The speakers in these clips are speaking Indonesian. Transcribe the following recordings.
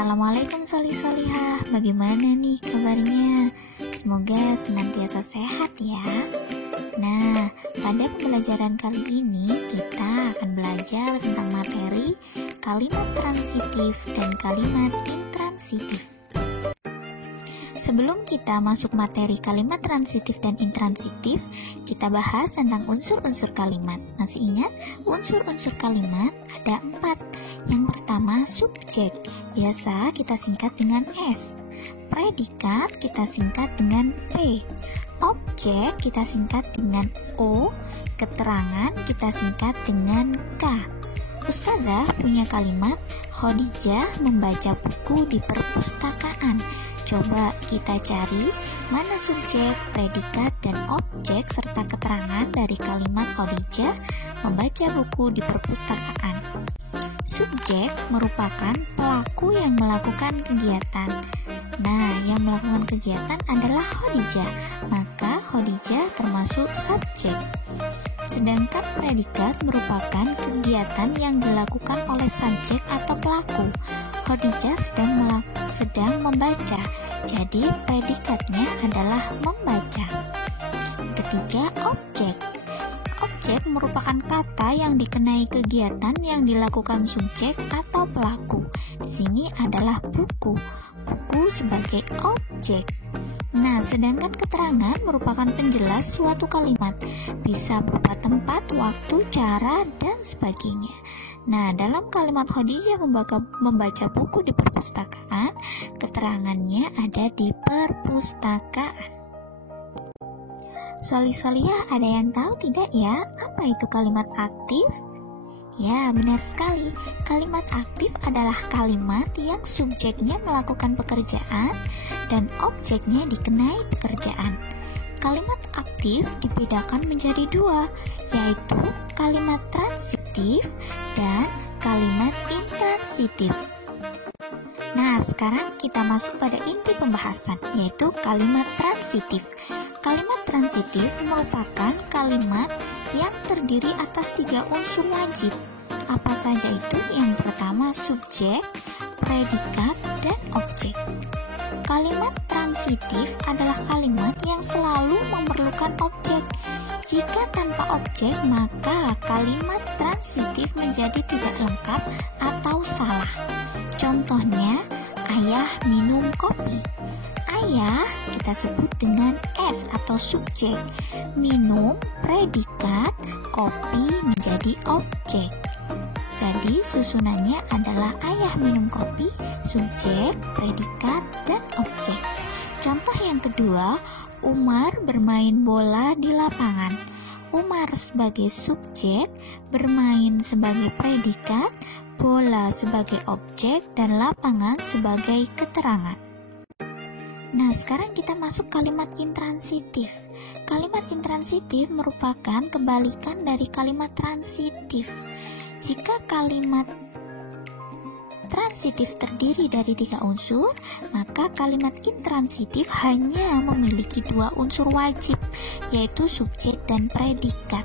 Assalamualaikum solih-solihah. Bagaimana nih kabarnya? Semoga senantiasa sehat ya. Nah, pada pembelajaran kali ini kita akan belajar tentang materi kalimat transitif dan kalimat intransitif. Sebelum kita masuk materi kalimat transitif dan intransitif, kita bahas tentang unsur-unsur kalimat. Masih ingat? Unsur-unsur kalimat ada 4. Yang pertama, subjek. Biasa kita singkat dengan S. Predikat kita singkat dengan P. Objek kita singkat dengan O. Keterangan kita singkat dengan K. Ustazah punya kalimat, Khadijah membaca buku di perpustakaan. Coba kita cari mana subjek, predikat, dan objek serta keterangan dari kalimat Khadijah membaca buku di perpustakaan. Subjek merupakan pelaku yang melakukan kegiatan. Nah, yang melakukan kegiatan adalah Khadijah, maka Khadijah termasuk subjek. Sedangkan predikat merupakan kegiatan yang dilakukan oleh subjek atau pelaku. Khadijah sedang membaca, jadi predikatnya adalah membaca. Ketiga, objek. Objek merupakan kata yang dikenai kegiatan yang dilakukan subjek atau pelaku. Di sini adalah buku. Buku sebagai objek. Nah, sedangkan keterangan merupakan penjelas suatu kalimat, bisa berupa tempat, waktu, cara, dan sebagainya. Nah, dalam kalimat Khadijah membaca buku di perpustakaan, keterangannya ada di perpustakaan. Solih-solihah, ada yang tahu tidak ya, apa itu kalimat aktif? Ya, benar sekali. Kalimat aktif adalah kalimat yang subjeknya melakukan pekerjaan dan objeknya dikenai pekerjaan. Kalimat aktif dibedakan menjadi 2, yaitu kalimat transitif dan kalimat intransitif. Nah, sekarang kita masuk pada inti pembahasan, yaitu kalimat transitif. Kalimat transitif merupakan kalimat yang terdiri atas 3 unsur wajib. Apa saja itu? Yang pertama, subjek, predikat, dan objek. Kalimat transitif adalah kalimat yang selalu memerlukan objek. Jika tanpa objek, maka kalimat transitif menjadi tidak lengkap atau salah. Contohnya, ayah minum kopi. Ayah kita sebut dengan S atau subjek. Minum predikat, kopi menjadi objek. Jadi susunannya adalah ayah minum kopi, subjek, predikat, dan objek. Contoh yang kedua, Umar bermain bola di lapangan. Umar sebagai subjek, bermain sebagai predikat, bola sebagai objek, dan lapangan sebagai keterangan. Nah, sekarang kita masuk kalimat intransitif. Kalimat intransitif merupakan kebalikan dari kalimat transitif. Jika kalimat transitif terdiri dari 3 unsur, maka kalimat intransitif hanya memiliki 2 unsur wajib, yaitu subjek dan predikat.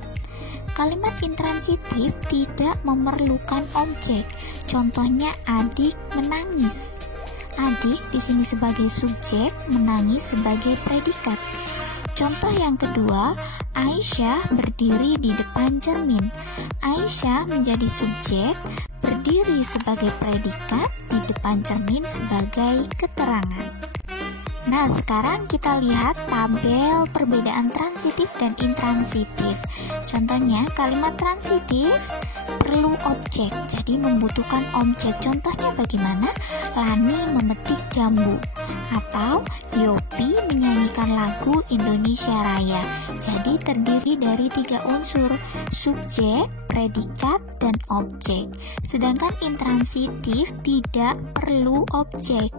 Kalimat intransitif tidak memerlukan objek. Contohnya, adik menangis. Adik di sini sebagai subjek, menangis sebagai predikat. Contoh yang kedua, Aisyah berdiri di depan cermin. Aisyah menjadi subjek, berdiri sebagai predikat, di depan cermin sebagai keterangan. Nah, sekarang kita lihat tabel perbedaan transitif dan intransitif. Contohnya, kalimat transitif perlu objek, jadi membutuhkan objek. Contohnya bagaimana? Lani memetik jambu, atau Yopi menyanyikan lagu Indonesia Raya. Jadi terdiri dari 3 unsur, subjek, predikat, dan objek. Sedangkan intransitif tidak perlu objek,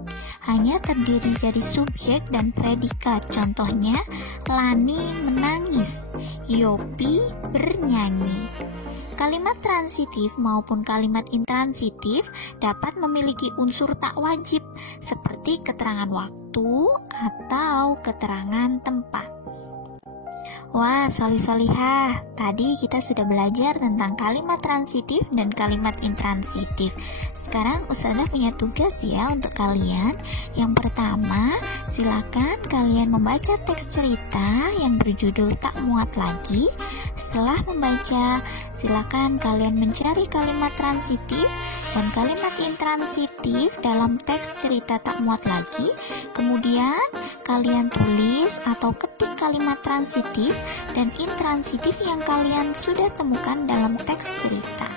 hanya terdiri dari subjek dan predikat. Contohnya, Lani menangis, Yopi bernyanyi. Kalimat transitif maupun kalimat intransitif dapat memiliki unsur tak wajib seperti keterangan waktu atau keterangan tempat. Wah, solih-solihah. Tadi kita sudah belajar tentang kalimat transitif dan kalimat intransitif. Sekarang Ustazah punya tugas ya untuk kalian. Yang pertama, silakan kalian membaca teks cerita yang berjudul Tak Muat Lagi. Setelah membaca, silakan kalian mencari kalimat transitif dan kalimat intransitif dalam teks cerita Tak Muat Lagi. Kemudian kalian tulis atau ketik kalimat transitif dan intransitif yang kalian sudah temukan dalam teks cerita.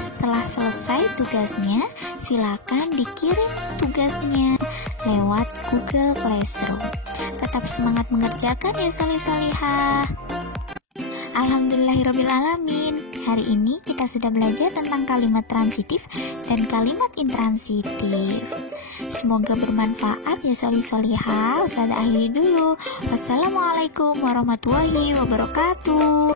Setelah selesai tugasnya, silakan dikirim tugasnya lewat Google Classroom. Tetap semangat mengerjakan ya solih-solihah. Alhamdulillahirrabbilalamin. Hari ini kita sudah belajar tentang kalimat transitif dan kalimat intransitif. Semoga bermanfaat ya solih-solihah. Ustazah akhiri dulu. Wassalamualaikum warahmatullahi wabarakatuh.